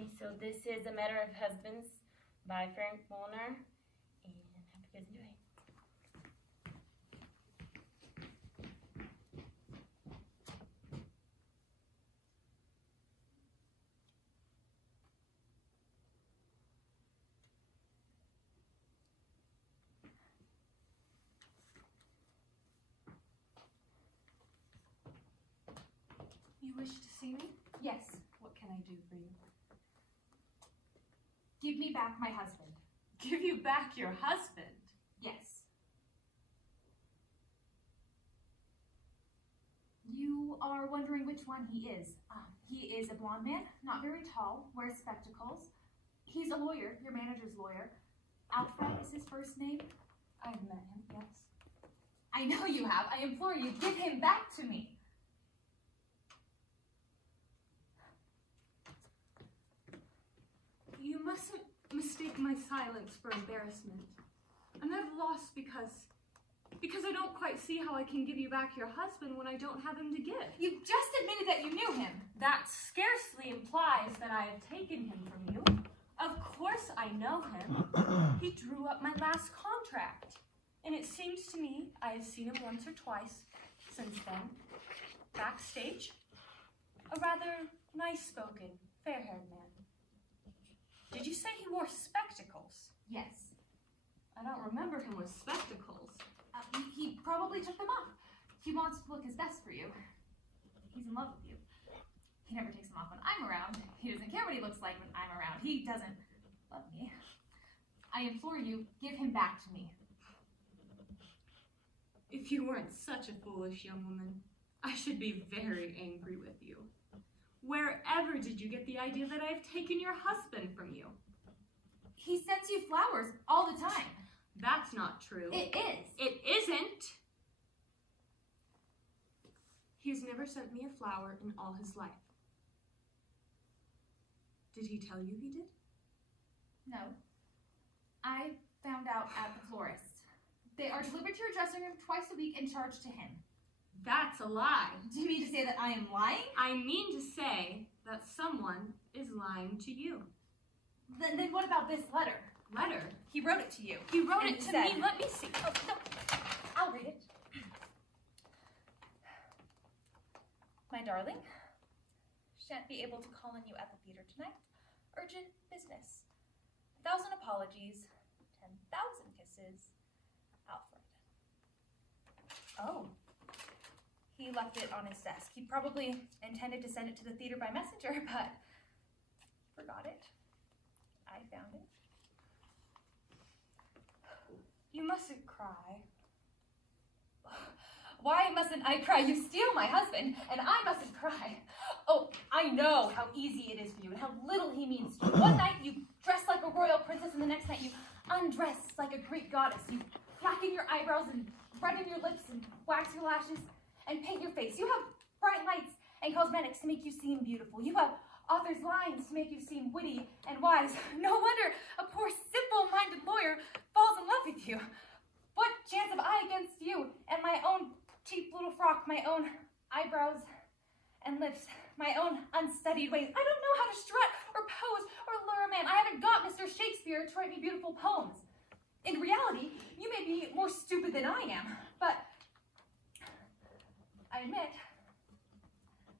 Okay, so this is A Matter of Husbands by Frank Molnar, and hope you guys enjoy. You wish to see me? Yes. What can I do for you? Give me back my husband. Give you back your husband? Yes. You are wondering which one he is. He is a blonde man, not very tall, wears spectacles. He's a lawyer, your manager's lawyer. Alfred is his first name. I've met him, yes. I know you have. I implore you, give him back to me. You mustn't mistake my silence for embarrassment. I'm at a loss because I don't quite see how I can give you back your husband when I don't have him to give. You just admitted that you knew him. That scarcely implies that I have taken him from you. Of course I know him. He drew up my last contract. And it seems to me I have seen him once or twice since then. Backstage, a rather nice-spoken, fair-haired man. Did you say he wore spectacles? Yes. I don't remember him with spectacles. He probably took them off. He wants to look his best for you. He's in love with you. He never takes them off when I'm around. He doesn't care what he looks like when I'm around. He doesn't love me. I implore you, give him back to me. If you weren't such a foolish young woman, I should be very angry with you. Wherever did you get the idea that I've taken your husband from you? He sends you flowers all the time. That's not true. It is. It isn't. He's never sent me a flower in all his life. Did he tell you he did? No. I found out at the florist. They are delivered to your dressing room twice a week and charged to him. That's a lie. Do you mean to say that I am lying? I mean to say that someone is lying to you. Then what about this letter? Letter? He wrote it to you. He wrote And it to said- me. Let me see. Oh, no. I'll read it. My darling, shan't be able to call on you at the theater tonight. Urgent business. 1,000 apologies. 10,000 kisses. Alfred. Oh. He left it on his desk. He probably intended to send it to the theater by messenger, but forgot it. I found it. You mustn't cry. Why mustn't I cry? You steal my husband, and I mustn't cry. Oh, I know how easy it is for you and how little he means to you. One night you dress like a royal princess, and the next night you undress like a Greek goddess. You blacken your eyebrows and redden your lips and wax your lashes and paint your face. You have bright lights and cosmetics to make you seem beautiful. You have author's lines to make you seem witty and wise. No wonder a poor simple-minded lawyer falls in love with you. What chance have I against you and my own cheap little frock, my own eyebrows and lips, my own unstudied ways? I don't know how to strut or pose or lure a man. I haven't got Mr. Shakespeare to write me beautiful poems. In reality, you may be more stupid than I am, but I admit,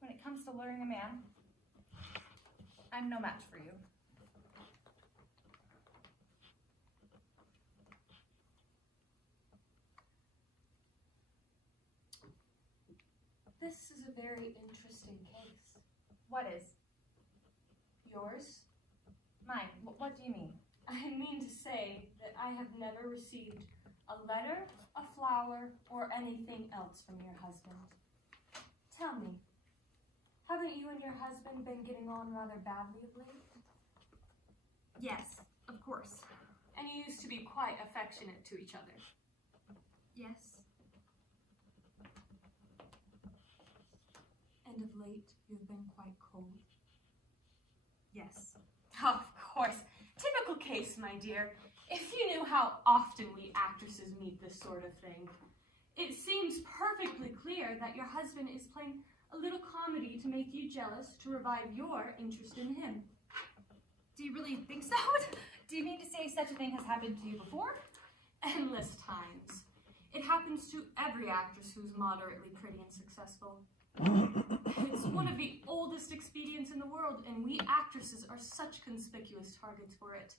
when it comes to luring a man, I'm no match for you. This is a very interesting case. What is? Yours? Mine. What do you mean? I mean to say that I have never received a letter, a flower, or anything else from your husband. Tell me, haven't you and your husband been getting on rather badly of late? Yes, of course. And you used to be quite affectionate to each other. Yes. And of late, you've been quite cold. Yes. Of course. Typical case, my dear. If you knew how often we actresses meet this sort of thing, it seems perfectly clear that your husband is playing a little comedy to make you jealous, to revive your interest in him. Do you really think so? Do you mean to say such a thing has happened to you before? Endless times. It happens to every actress who's moderately pretty and successful. It's one of the oldest expedients in the world, and we actresses are such conspicuous targets for it.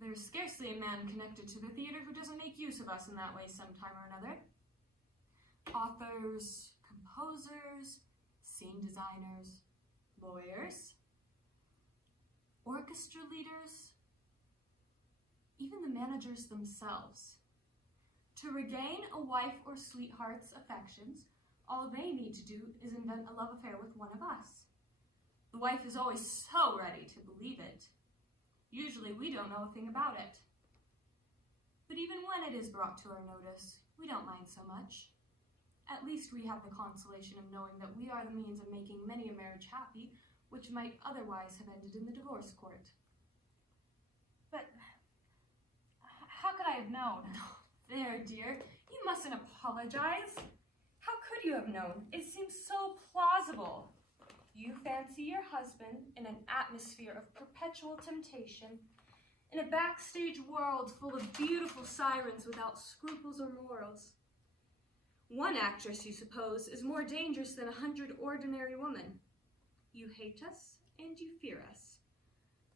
There's scarcely a man connected to the theater who doesn't make use of us in that way sometime or another. Authors, composers, scene designers, lawyers, orchestra leaders, even the managers themselves. To regain a wife or sweetheart's affections, all they need to do is invent a love affair with one of us. The wife is always so ready to believe it. Usually we don't know a thing about it. But even when it is brought to our notice, we don't mind so much. At least we have the consolation of knowing that we are the means of making many a marriage happy, which might otherwise have ended in the divorce court. But how could I have known? There, dear, you mustn't apologize. How could you have known? It seems so plausible. You fancy your husband in an atmosphere of perpetual temptation, in a backstage world full of beautiful sirens without scruples or morals. One actress, you suppose, is more dangerous than 100 ordinary women. You hate us and you fear us.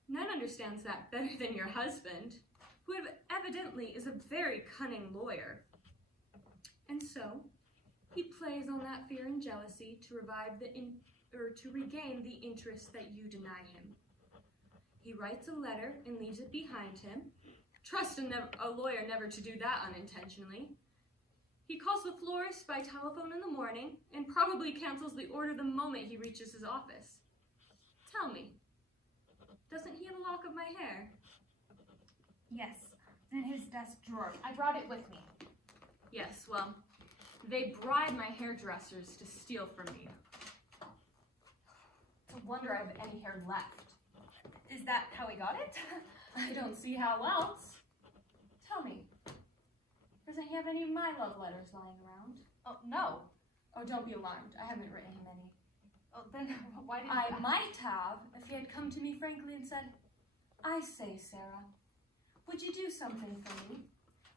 None understands that better than your husband, who evidently is a very cunning lawyer. And so, he plays on that fear and jealousy to regain the interest that you deny him. He writes a letter and leaves it behind him. Trust a lawyer never to do that unintentionally. He calls the florist by telephone in the morning and probably cancels the order the moment he reaches his office. Tell me, doesn't he have a lock of my hair? Yes, in his desk drawer. I brought it with me. Yes, well, they bribe my hairdressers to steal from me. It's a wonder I have any hair left. Is that how he got it? I don't see how else. Tell me, doesn't he have any of my love letters lying around? Oh, no. Oh, don't be alarmed. I haven't written him any. Oh, then why did I might have if he had come to me frankly and said, I say, Sarah, would you do something for me?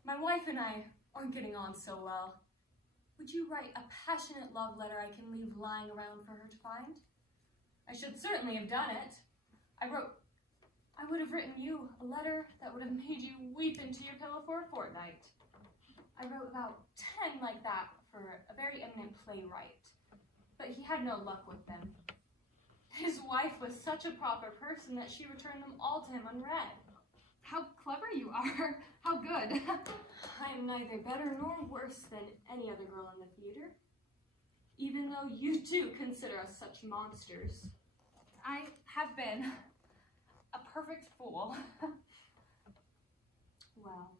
My wife and I aren't getting on so well. Would you write a passionate love letter I can leave lying around for her to find? I should certainly have done it. I would have written you a letter that would have made you weep into your pillow for a fortnight. I wrote about 10 like that for a very eminent playwright, but he had no luck with them. His wife was such a proper person that she returned them all to him unread. How clever you are. How good. I am neither better nor worse than any other girl in the theater, even though you do consider us such monsters. I have been a perfect fool. Well,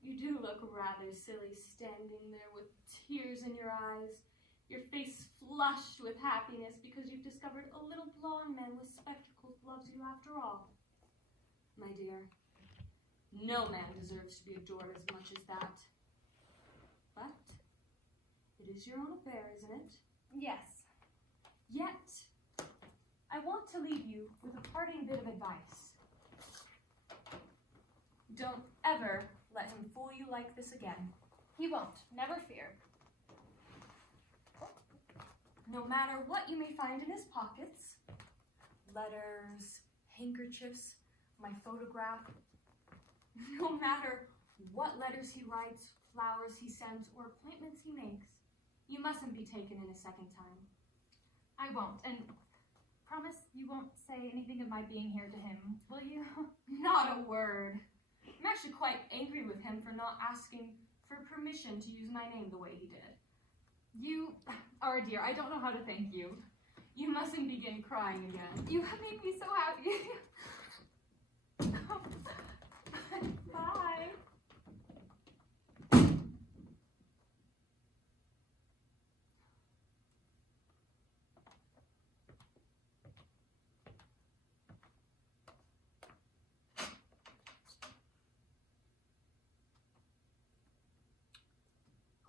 you do look rather silly standing there with tears in your eyes, your face flushed with happiness because you've discovered a little blonde man with spectacles loves you after all. My dear, no man deserves to be adored as much as that. But it is your own affair, isn't it? Yes. Yet, I want to leave you with a parting bit of advice. Don't ever let him fool you like this again. He won't. Never fear. No matter what you may find in his pockets, letters, handkerchiefs, my photograph, no matter what letters he writes, flowers he sends, or appointments he makes, you mustn't be taken in a second time. I won't. And promise you won't say anything of my being here to him, will you? Not a word. I'm actually quite angry with him for not asking for permission to use my name the way he did. You are a dear. I don't know how to thank you. You mustn't begin crying again. You have made me so happy. Bye.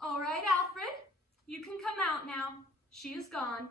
All right, Alfred, you can come out now. She is gone.